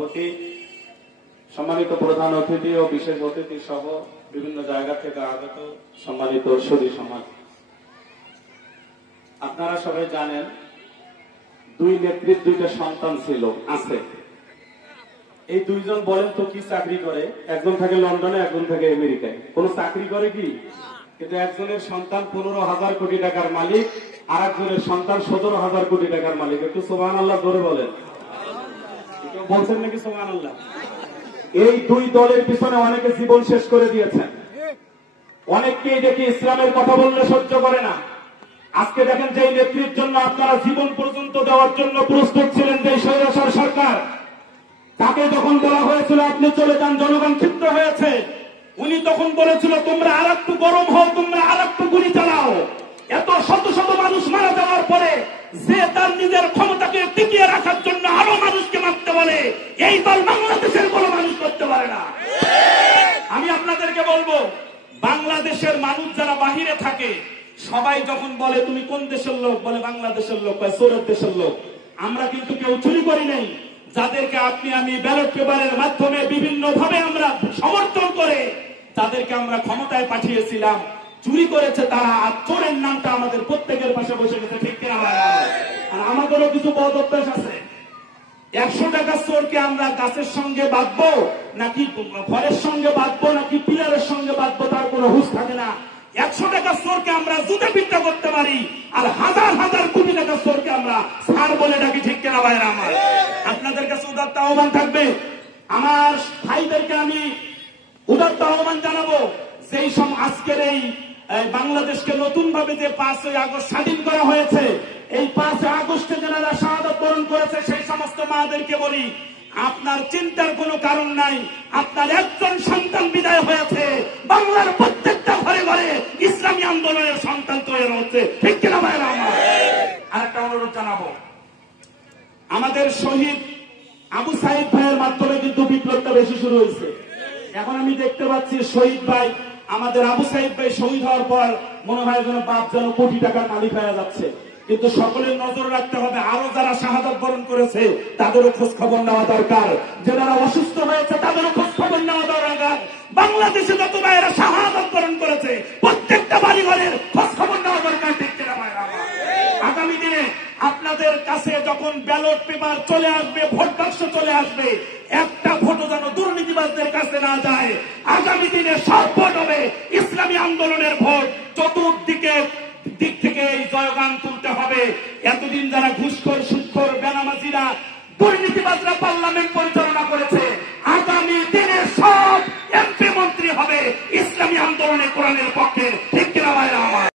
সভাপতি, সম্মানিত প্রধান অতিথি ও বিশেষ অতিথি সহ বিভিন্ন জায়গা থেকে আগত সম্মানিত সুধী সমাজ, আপনারা সবাই জানেন দুই নেত্রীর দুইটা সন্তান ছিল, আছে। এই দুইজন বলেন তো কি চাকরি করে? একজন থাকে লন্ডনে, একজন থাকে আমেরিকায়। কোন চাকরি করে কি? কিন্তু একজনের সন্তান 15,000 কোটি টাকার মালিক, আর একজনের সন্তান 17,000 কোটি টাকার মালিক। একটু সুবহানাল্লাহ জোরে বলেন। কেউ বলছেন নাকি সুবহানাল্লাহ? এই দুই দলের পিছনে অনেকে জীবন শেষ করে দিয়েছেন। অনেককেই দেখি ইসলামের কথা বললে সহ্য করে না। আজকে দেখেন যে নেত্রীর জন্য আপনারা জীবন পর্যন্ত দেওয়ার জন্য প্রস্তুত ছিলেন, যে স্বৈরাচার সরকার, তাকে যখন বলা হয়েছিল আপনি চলে যান, জনগণ ক্ষিপ্ত হয়েছে। উনি তখন বলেছিল তোমরা আর একটু গরম হও, তোমরা আর একটু গুলি চালাও। এত শত শত মানুষ মারা যাওয়ার পরে যে তার নিজের ক্ষমতাকে টিকিয়ে রাখার জন্য আরো মানুষকে মারতে বলে, এই দল বাংলাদেশের কোনো মানুষ করতে পারে না। আমি আপনাদেরকে বলবো, বাংলাদেশের মানুষ যারা বাহিরে থাকে সবাই যখন বলে তুমি কোন দেশের লোক, বলে বাংলাদেশের লোক, বা সৌরভ দেশের লোক। আমরা কিন্তু কেউ চুরি করি নাই। যাদেরকে আপনি আমি ব্যালট পেপারের মাধ্যমে বিভিন্ন ভাবে আমরা সমর্থন করে তাদেরকে আমরা ক্ষমতায় পাঠিয়েছিলাম, চুরি করেছে তারা, আর চোরের নামটা আমাদের প্রত্যেকের পাশে বসে গেছে, ঠিক কিনা? আর আমাদেরও কিছু বদ অভ্যাস আছে। 100 টাকা চোরকে আমরা গাছের সঙ্গে বাঁধবো নাকি ঘরের সঙ্গে বাঁধবো নাকি পিলারের সঙ্গে বাঁধবো তার কোনো হুঁশ থাকে না। 100 টাকা চোরকে আমরা জুতে পিঠা করতে পারি, আর হাজার হাজার কোটি টাকা চোরকে আমরা সার বলে ডাকি, ঠিক কিনা ভাইরা আমার? আপনাদের কাছে উদাত্ত আহ্বান থাকবে, আমার ভাইদেরকে আমি উদাত্ত আহ্বান জানাবো, যেই আজকের এই বাংলাদেশকে নতুন ভাবে যে 5ই আগস্ট স্বাধীন করা হয়েছে, এই 5 আগস্টে যারা শাহাদাত বরণ করেছে সেই সমস্ত মাদেরকে বলি, আপনার চিন্তার কোনো কারণ নাই। আপনার একজন সন্তান বিদায় হয়েছে, বাংলার প্রত্যেকটা ঘরে ঘরে ইসলামী আন্দোলনের সন্তান তৈরি হচ্ছে, ঠিক কিনা ভাইরা আমার? আর একটা অনুরোধ জানাবো, আমাদের শহীদ আবু সাইদ ভাইয়ের মাধ্যমে কিন্তু বিপ্লবটা বেশি শুরু হয়েছে। এখন আমি দেখতে পাচ্ছি শহীদ ভাই, আমাদের আবু সাইদ ভাই শহীদ হওয়ার পর মনে হয় যেন বাপ যেন কোটি টাকার মালিক হয়ে যাচ্ছে। কিন্তু সকলের নজর রাখতে হবে, আরো যারা শাহাদাত বরণ করেছে তাদেরও খোঁজ খবর নেওয়া দরকার, যারা অসুস্থ হয়েছে তাদেরও খোঁজ খবর নেওয়া দরকার। বাংলাদেশে যত ভাইয়েরা শাহাদাত বরণ করেছে প্রত্যেকটা বাড়ি ঘরের খোঁজ খবর নেওয়া দরকার, ঠিক কিনা ভাইরা? আগামী দিনে আপনাদের কাছে যখন ব্যালট পেপার চলে আসবে, ভোট বাক্স চলে আসবে, একটা ভোটও যেন দুর্নীতিবাজদের কাছে না যায়। আগামী দিনে সব ভোট হবে ইসলামী আন্দোলনের ভোট। চতুর্দিকে দিক থেকে এই জয়গান তুলতে হবে। এতদিন যারা ঘুষখোর, সুদখোর, বেনামাজিরা, দুর্নীতিবাজরা পার্লামেন্ট পরিচালনা করেছে, আগামী দিনে সব এমপি মন্ত্রী হবে ইসলামী আন্দোলনে কোরআনের পক্ষে।